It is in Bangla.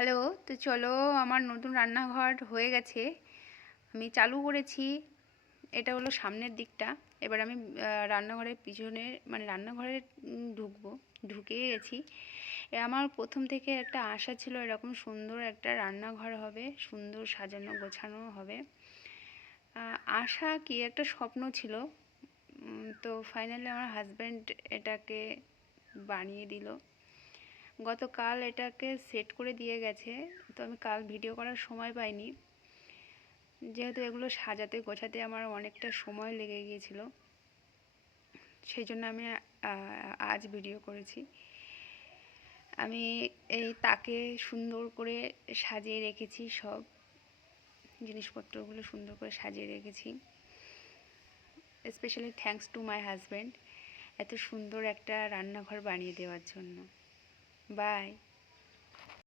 হ্যালো, তো চলো আমার নতুন রান্নাঘর হয়ে গেছে। আমি চালু করেছি। এটা হলো সামনের দিকটা। এবার আমি রান্নাঘরের পিছনে মানে রান্নাঘরে ঢুকবো। ঢুকে গেছি। আমার প্রথম থেকে একটা আশা ছিল এরকম সুন্দর একটা রান্নাঘর হবে, সুন্দর সাজানো গোছানো হবে। আশা কি একটা স্বপ্ন ছিল। তো ফাইনালি আমার হাজব্যান্ড এটাকে বানিয়ে দিল। গতকাল এটাকে সেট করে দিয়ে গেছে। তো আমি কাল ভিডিও করার সময় পাইনি, যেহেতু এগুলো সাজাতে গোছাতে আমার অনেকটা সময় লেগে গিয়েছিল। সেই জন্য আমি আজ ভিডিও করেছি। আমি এই তাকে সুন্দর করে সাজিয়ে রেখেছি, সব জিনিসপত্রগুলো সুন্দর করে সাজিয়ে রেখেছি। Specially thanks to my husband এত সুন্দর একটা রান্নাঘর বানিয়ে দেওয়ার জন্য। বাই।